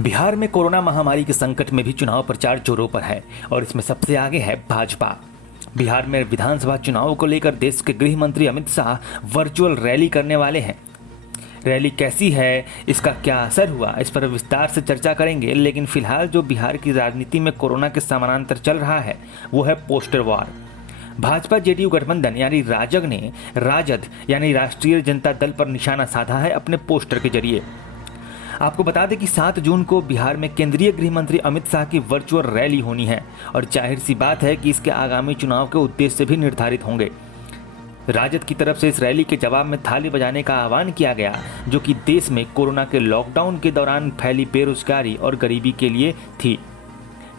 बिहार में कोरोना महामारी के संकट में भी चुनाव प्रचार जोरों पर है और इसमें सबसे आगे है भाजपा। बिहार में विधानसभा चुनाव को लेकर देश के गृह मंत्री अमित शाह वर्चुअल रैली करने वाले हैं। रैली कैसी है, इसका क्या असर हुआ, इस पर विस्तार से चर्चा करेंगे। लेकिन फिलहाल जो बिहार की राजनीति में कोरोना के समानांतर चल रहा है वो है पोस्टर वॉर। भाजपा जेडीयू गठबंधन यानी राजद यानी राष्ट्रीय जनता दल पर निशाना साधा है अपने पोस्टर के जरिए। आपको बता दें कि 7 जून को बिहार में केंद्रीय गृह मंत्री अमित शाह की वर्चुअल रैली होनी है और जाहिर सी बात है कि इसके आगामी चुनाव के उद्देश्य भी निर्धारित होंगे। राजद की तरफ से इस रैली के जवाब में थाली बजाने का आह्वान किया गया, जो कि देश में कोरोना के लॉकडाउन के दौरान फैली बेरोजगारी और गरीबी के लिए थी।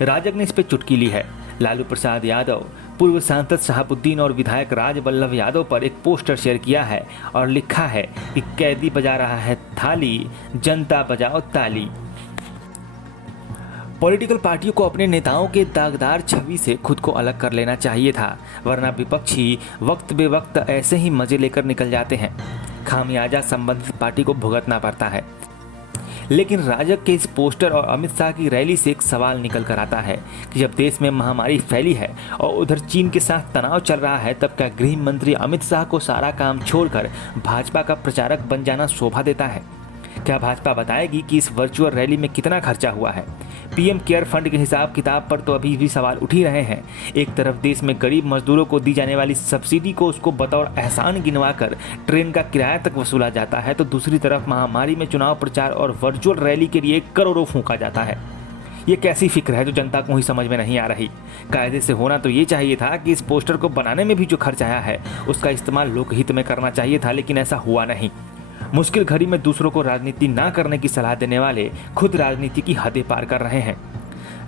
राजद ने इस पर चुटकी ली है। लालू प्रसाद यादव, पूर्व सांसद शहाबुद्दीन और विधायक राजवल्लभ यादव पर एक पोस्टर शेयर किया है और लिखा है कि कैदी बजा रहा है थाली, जनता बजाओ ताली। पॉलिटिकल पार्टियों को अपने नेताओं के दागदार छवि से खुद को अलग कर लेना चाहिए था, वरना विपक्षी वक्त बेवक्त ऐसे ही मजे लेकर निकल जाते हैं। खामियाजा संबंधित पार्टी को भुगतना पड़ता है। लेकिन राजद के इस पोस्टर और अमित शाह की रैली से एक सवाल निकल कर आता है कि जब देश में महामारी फैली है और उधर चीन के साथ तनाव चल रहा है, तब क्या गृह मंत्री अमित शाह को सारा काम छोड़कर भाजपा का प्रचारक बन जाना शोभा देता है? क्या भाजपा बताएगी कि इस वर्चुअल रैली में कितना खर्चा हुआ है? पीएम केयर फंड के हिसाब किताब पर तो अभी भी सवाल उठ ही रहे हैं। एक तरफ देश में गरीब मजदूरों को दी जाने वाली सब्सिडी को उसको बतौर एहसान गिनवाकर ट्रेन का किराया तक वसूला जाता है, तो दूसरी तरफ महामारी में चुनाव प्रचार और वर्चुअल रैली के लिए करोड़ों फूंका जाता है। ये कैसी फिक्र है जो जनता को ही समझ में नहीं आ रही। कायदे से होना तो ये चाहिए था कि इस पोस्टर को बनाने में भी जो खर्च आया है उसका इस्तेमाल लोकहित में करना चाहिए था, लेकिन ऐसा हुआ नहीं। मुश्किल घड़ी में दूसरों को राजनीति ना करने की सलाह देने वाले खुद राजनीति की हदें पार कर रहे हैं।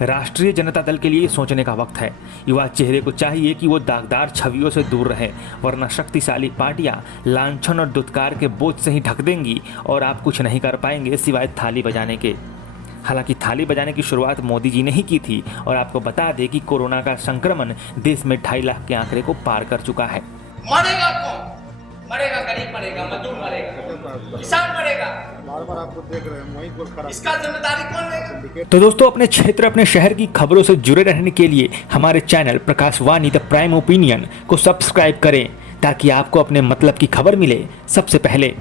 राष्ट्रीय जनता दल के लिए सोचने का वक्त है। युवा चेहरे को चाहिए कि वो दागदार छवियों से दूर रहें, वरना शक्तिशाली पार्टियां लांछन और दुत्कार के बोझ से ही ढक देंगी और आप कुछ नहीं कर पाएंगे सिवाय थाली बजाने के। हालांकि थाली बजाने की शुरुआत मोदी जी ने ही की थी और आपको बता दें कि कोरोना का संक्रमण देश में 2.5 लाख के आंकड़े को पार कर चुका है। मरेगा कौन? मरेगा गरीब, मरेगा मजदूर, मरेगा किसान, मरेगा। बार-बार आपको देख रहे हैं, वहीं कुछ खराब। इसका जिम्मेदारी कौन लेगा? तो दोस्तों, अपने क्षेत्र अपने शहर की खबरों से जुड़े रहने के लिए हमारे channel Prakashvani the prime opinion को सब्सक्राइब करें, ताकि आपको अपने मतलब की खबर मिले सबसे पहले।